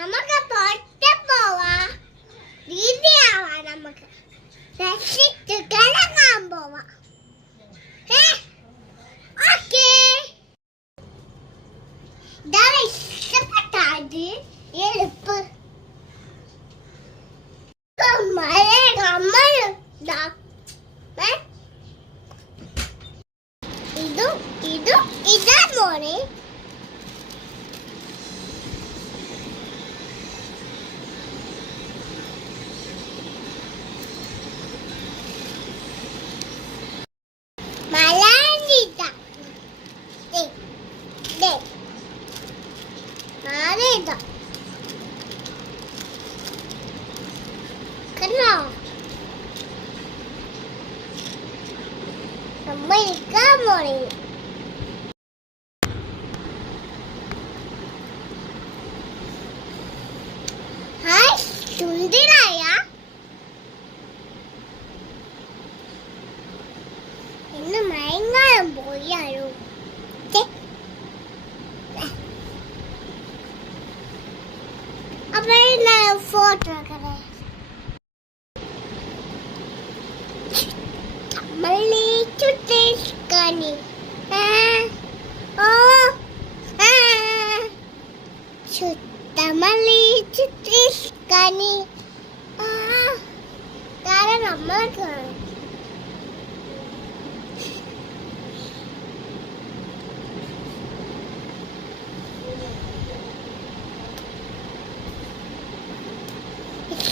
നമുക്ക് പുറത്ത് പോവാ. രീതിയാവാ നമുക്ക്. രക്ഷിച്ച് കിടക്കാൻ പോവാ. ഓക്കേ. ഇതാണ് ഇഷ്ടപ്പെട്ടത്. എളുപ്പ്. ഇതാ മോനെ. മലാനിത ആരേതാ കണ്ണോ അമ്മ ഇരിക്കാൻ മോനെ. ഹായ് സുന്ദരായ ഇന്ന് മയങ്ങാൻ പോയാലോ? അപ്പൊ ഫോട്ടോ മല്ലി ചുട്ടേസ്കാനി ചുട്ടമല്ലി ചുട്ടേസ്കാനി കാരണം നമ്മൾക്ക്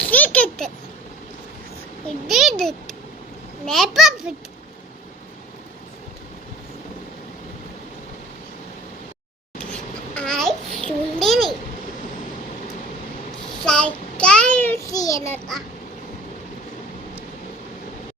secret. He did it. Never fit. I shouldn't. Psychology.